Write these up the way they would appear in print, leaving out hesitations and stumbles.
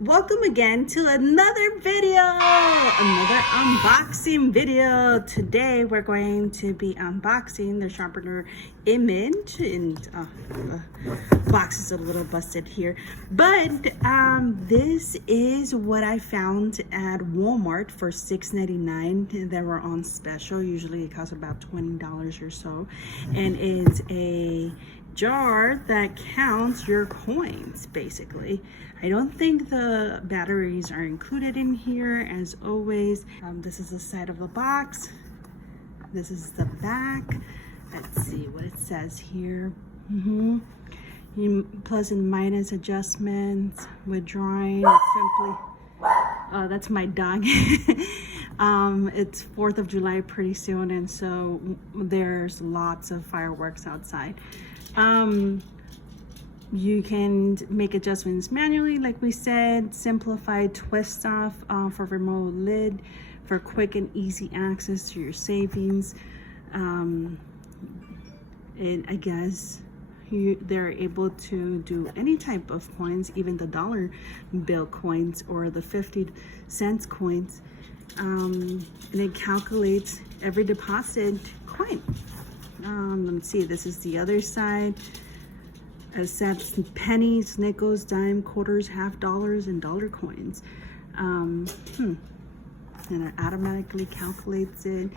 Welcome again to another video, another unboxing video. Today we're going to be unboxing the sharpener image, and box is a little busted here, but this is what I found at Walmart for $6.99. They were on special. Usually it costs about $20 or so, and it's a jar that counts your coins. Basically, I don't think the batteries are included in here, as always. This is the side of the box, this is the back. Let's see what it says here. Plus and minus adjustments, withdrawing. It's simply, oh, that's my dog. It's 4th of July pretty soon, and so there's lots of fireworks outside. You can make adjustments manually, like we said. Simplified twist off for remote lid for quick and easy access to your savings. And I guess they're able to do any type of coins, even the dollar bill coins or the 50-cent coins. And it calculates every deposit coin. Let's see, this is the other side. Accepts pennies, nickels, dime, quarters, half dollars, and dollar coins. And it automatically calculates it.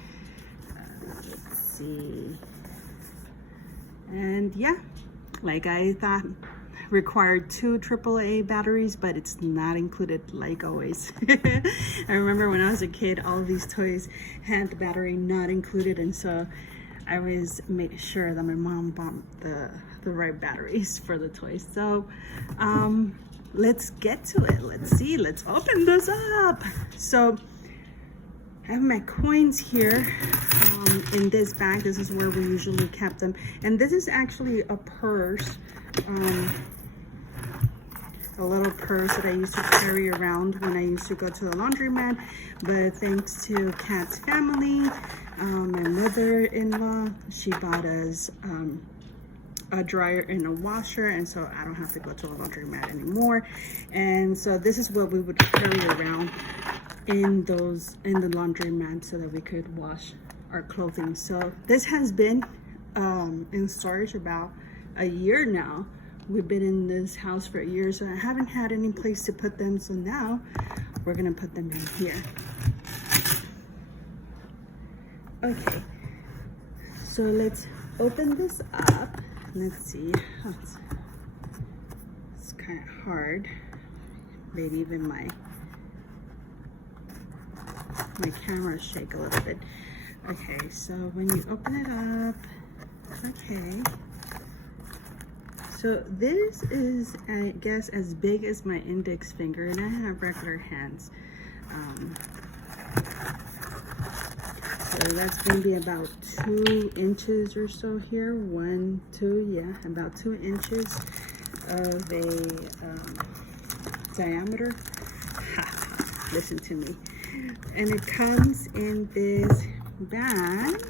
Let's see. And yeah, like I thought, required 2 AAA batteries, but it's not included, like always. I remember when I was a kid, all of these toys had the battery not included, and so I always made sure that my mom bought the right batteries for the toys. So let's get to it. Let's see, let's open this up. So I have my coins here in this bag. This is where we usually kept them, and this is actually a purse, a little purse that I used to carry around when I used to go to the laundromat. But thanks to Kat's family, my mother-in-law, she bought us a dryer and a washer, and so I don't have to go to a laundromat anymore. And so this is what we would carry around in the laundromat so that we could wash our clothing. So this has been in storage about a year now. We've been in this house for a year, so I haven't had any place to put them, so now we're gonna put them in here. Okay, so let's open this up. Let's see. Oh, it's kind of hard. Maybe even my camera shake a little bit. Okay, so when you open it up, okay. So this is, I guess, as big as my index finger, and I have regular hands. So that's going to be about 2 inches or so here. 1, 2, yeah, about 2 inches of a diameter. Ha, listen to me. And it comes in this bag.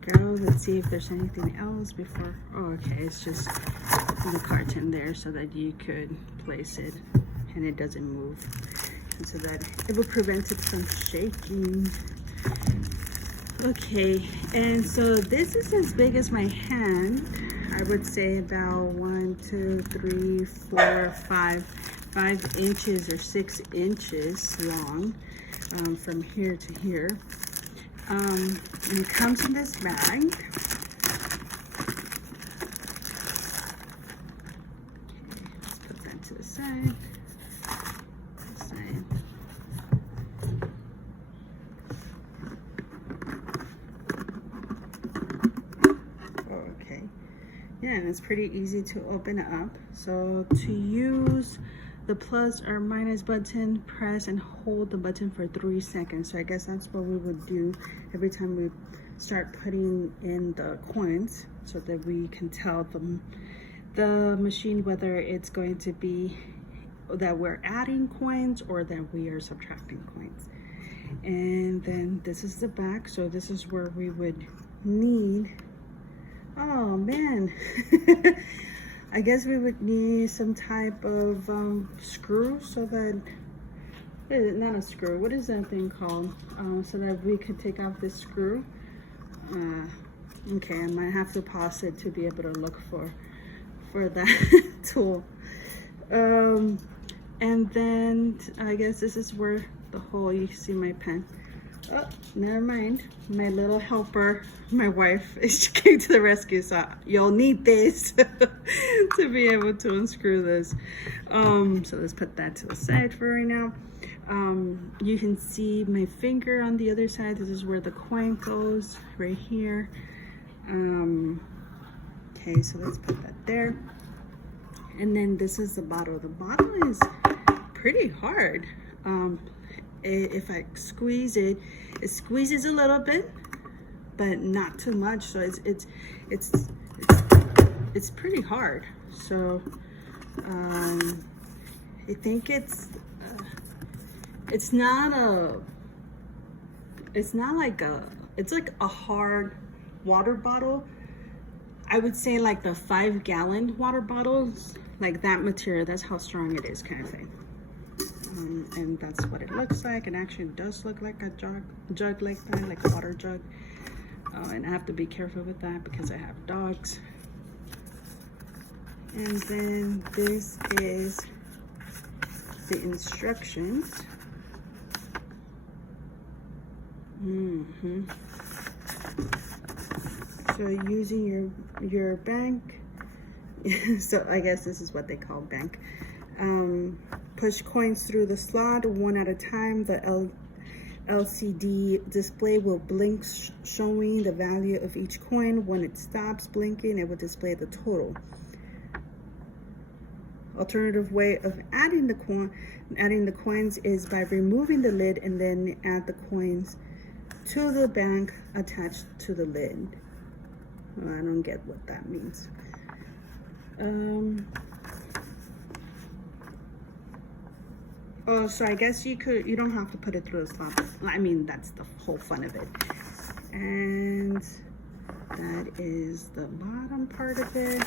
Go. Let's see if there's anything else before. Oh, okay, it's just the carton there so that you could place it and it doesn't move, and so that it will prevent it from shaking. Okay, and so this is as big as my hand. I would say about 1, 2, 3, 4, 5 inches or 6 inches long, from here to here. And it comes in this bag. Okay, let's put that to the side. Okay, yeah, and it's pretty easy to open up. So to use the plus or minus button, press and hold the button for 3 seconds. So I guess that's what we would do every time we start putting in the coins, so that we can tell the machine whether it's going to be that we're adding coins or that we are subtracting coins. And then this is the back. So this is where we would need, oh man, I guess we would need some type of screw so that, not a screw, what is that thing called? So that we could take off this screw. Okay, I might have to pause it to be able to look for that tool. And then I guess this is where the hole, you see my pen. Oh, never mind. My little helper, my wife, she came to the rescue, so you'll need this to be able to unscrew this. So let's put that to the side for right now. You can see my finger on the other side. This is where the coin goes, right here. Okay, so let's put that there. And then this is the bottle. The bottle is pretty hard. If I squeeze it, it squeezes a little bit, but not too much. So it's pretty hard. So I think it's not like a hard water bottle. I would say like the 5-gallon water bottles, like that material. That's how strong it is, kind of thing. And that's what it looks like. It actually does look like a jug like that, like a water jug. And I have to be careful with that because I have dogs. And then this is the instructions. So using your bank, so I guess this is what they call bank. Push coins through the slot one at a time. The LCD display will blink, showing the value of each coin. When it stops blinking, it will display the total. Alternative way of adding the coins is by removing the lid and then add the coins to the bank attached to the lid. Well, I don't get what that means. Oh, so I guess you don't have to put it through a slot. I mean, that's the whole fun of it. And that is the bottom part of it.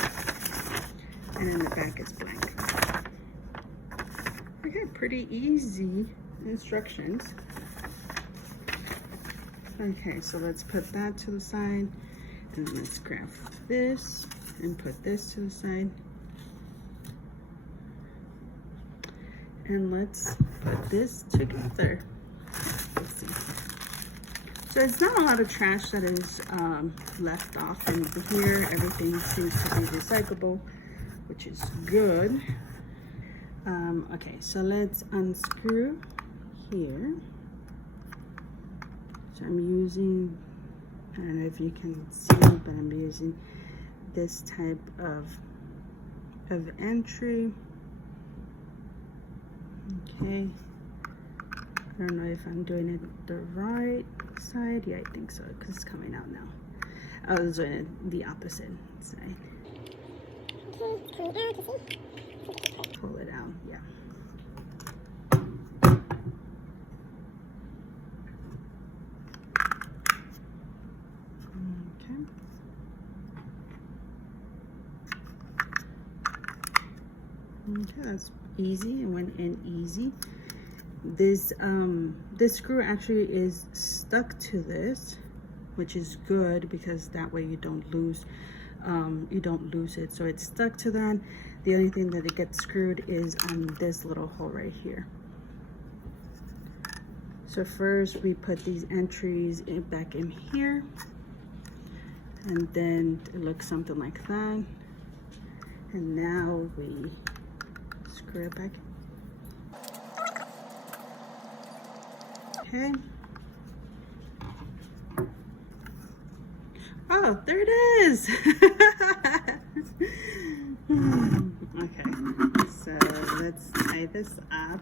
And then the back is blank. Okay, pretty easy instructions. Okay, so let's put that to the side. And let's grab this and put this to the side. And let's put this together. Let's see. So it's not a lot of trash that is left off in here. Everything seems to be recyclable, which is good. Okay, so let's unscrew here. So I'm using, I don't know if you can see, but I'm using this type of entry. Okay, I don't know if I'm doing it the right side. Yeah, I think so, because it's coming out now. I was doing it the opposite side. Pull it out, yeah. Okay, that's easy. It went in easy. This screw actually is stuck to this, which is good because that way you don't lose it. So it's stuck to that. The only thing that it gets screwed is on this little hole right here. So first we put these entries back in here, and then it looks something like that. And now we screw it back. Okay. Oh, there it is. Okay, so let's tie this up.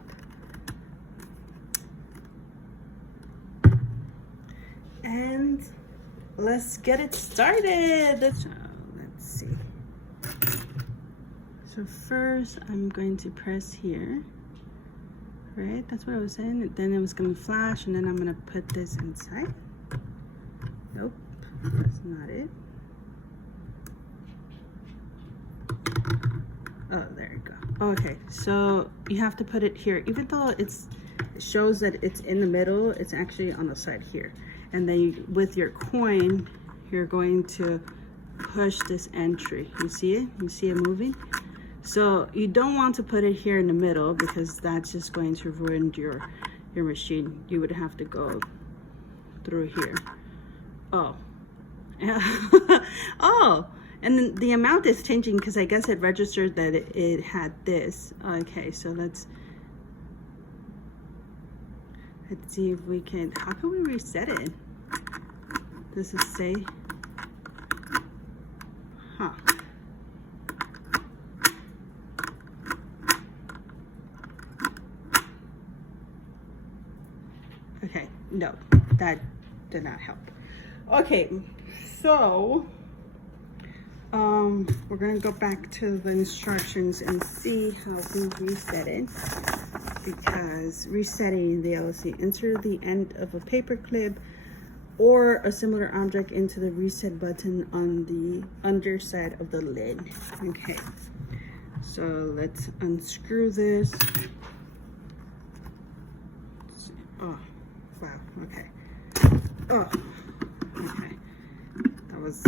And let's get it started. So let's see. So first I'm going to press here, right? That's what I was saying. Then it was gonna flash, and then I'm gonna put this inside. Nope, that's not it. Oh, there you go. Okay, so you have to put it here. Even though it shows that it's in the middle, it's actually on the side here. And then with your coin, you're going to push this entry. You see it? You see it moving? So you don't want to put it here in the middle because that's just going to ruin your machine. You would have to go through here. Oh. Oh. And then the amount is changing because I guess it registered that it had this. Okay, so let's see if we can, how can we reset it? Does it say? Huh. Okay, no, that did not help. Okay, so we're gonna go back to the instructions and see how we reset it, because resetting the LC, insert the end of a paper clip or a similar object into the reset button on the underside of the lid. Okay, so let's unscrew this. Oh, wow, okay. Oh, okay. That was,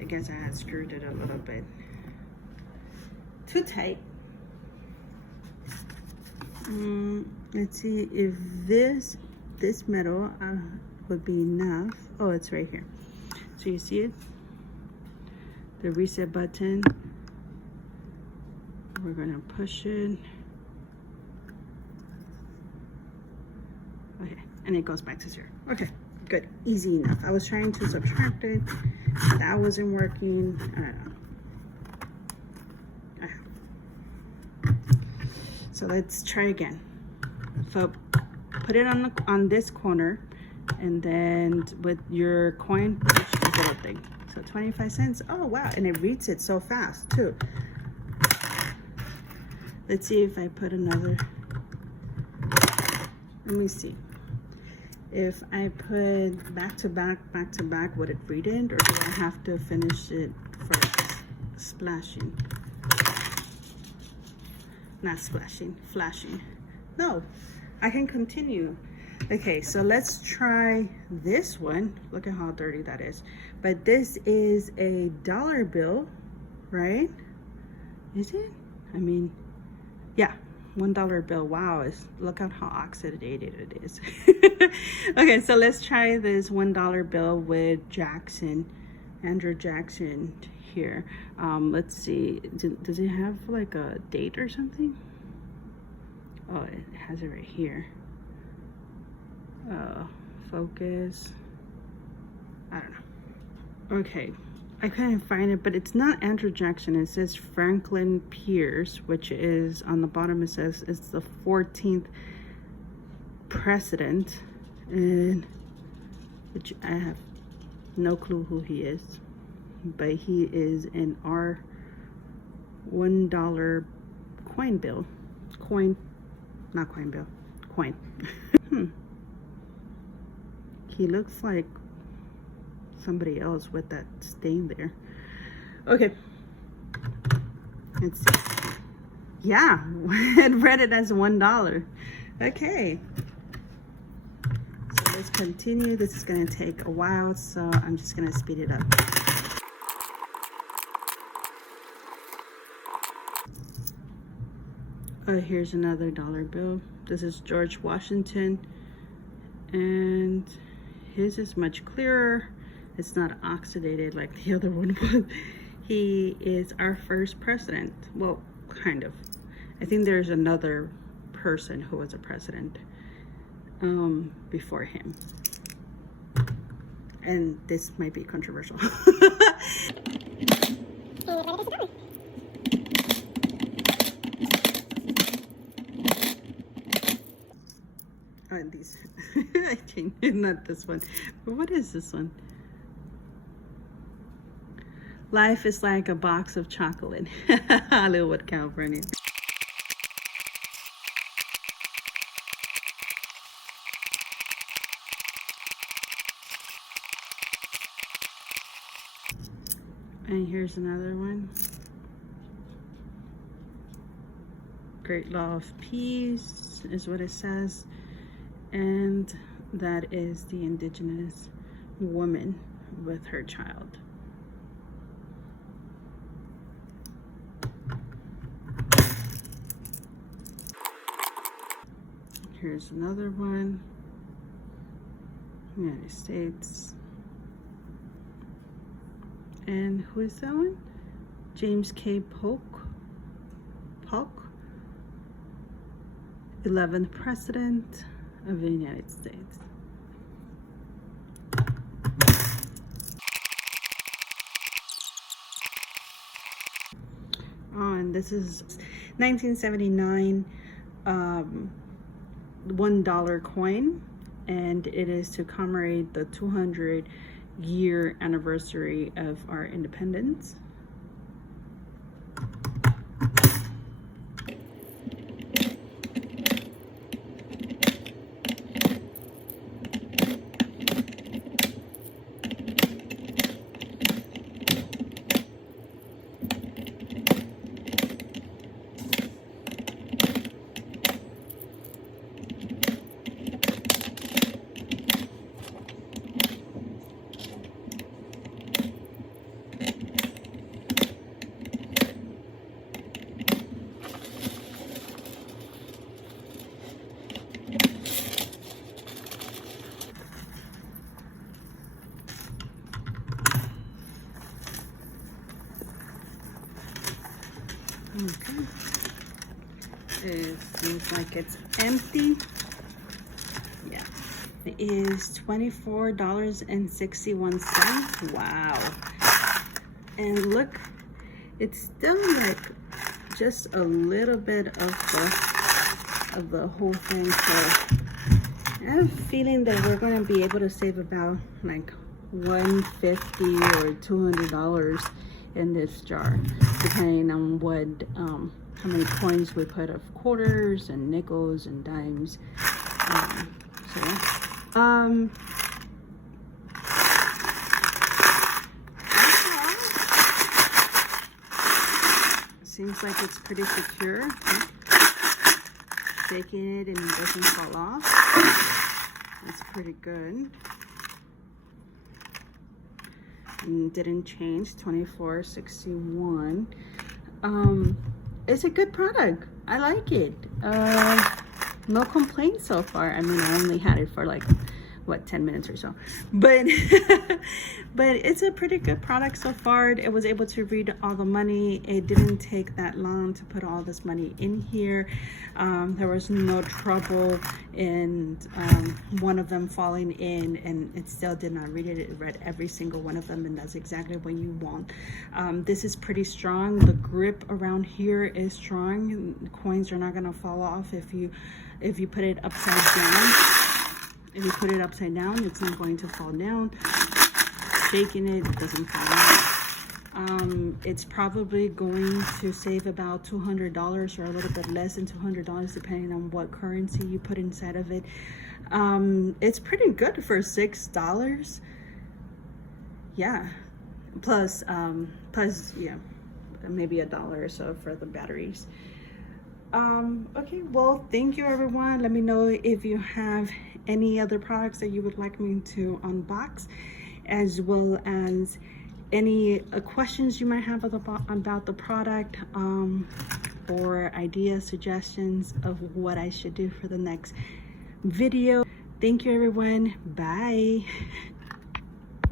I guess I had screwed it a little bit too tight. Let's see if this metal would be enough. Oh, it's right here. So you see it? The reset button. We're gonna push it. Okay, and it goes back to 0. Okay, good, easy enough. I was trying to subtract it. That wasn't working. I don't know. So let's try again. So put it on this corner, and then with your coin, push this little thing. So 25 cents. Oh wow, and it reads it so fast too. Let's see if I put another. Let me see. If I put back to back, would it read it, or do I have to finish it first? Splashing. Not splashing, flashing. No, I can continue. Okay, so let's try this one. Look at how dirty that is. But this is a dollar bill, right? Is it? I mean, yeah, $1 bill. Wow, look at how oxidated it is. Okay, so let's try this $1 bill with Andrew Jackson here. Let's see, does it have like a date or something? Oh, it has it right here. Focus. I don't know. Okay, I couldn't find it, but it's not Andrew Jackson. It says Franklin Pierce, which is on the bottom. It says it's the 14th president, and which I have no clue who he is, but he is in our $1 coin bill. Not coin bill, coin. He looks like somebody else with that stain there. Okay, let's see. Yeah, it read it as $1. Okay, so let's continue. This is gonna take a while, so I'm just gonna speed it up. Here's another dollar bill. This is George Washington, and his is much clearer. It's not oxidated like the other one was. He is our first president. Well, kind of. I think there's another person who was a president before him. And this might be controversial. These I think not this one, but what is this one? Life is like a box of chocolate. Hollywood, California. And here's another one. Great law of peace is what it says. And that is the indigenous woman with her child. Here's another one. United States. And who is that one? James K. Polk, 11th President of the United States. Oh, and this is 1979 $1 coin, and it is to commemorate the 200-year anniversary of our independence. Okay. It seems like it's empty. Yeah. It is $24.61. Wow. And look, it's still like just a little bit of the whole thing. So I have a feeling that we're going to be able to save about like $150 or $200 in this jar, depending on what how many coins we put of quarters and nickels and dimes. Seems like it's pretty secure. Shaking it and it doesn't fall off. It's pretty good. And didn't change. $24.61. It's a good product. I like it. No complaints so far. I mean, I only had it for like what, 10 minutes or so, but but it's a pretty good product so far. It was able to read all the money. It didn't take that long to put all this money in here. There was no trouble in one of them falling in, and it still did not read it. It read every single one of them, and that's exactly what you want. This is pretty strong. The grip around here is strong. Coins are not gonna fall off if you put it upside down. If you put it upside down, it's not going to fall down. Shaking it, it doesn't fall down. It's probably going to save about $200 or a little bit less than $200, depending on what currency you put inside of it. It's pretty good for $6. Yeah, plus yeah, maybe $1 or so for the batteries. Okay, well, thank you everyone. Let me know if you have any other products that you would like me to unbox, as well as any questions you might have about the product, or ideas, suggestions of what I should do for the next video. Thank you everyone. Bye.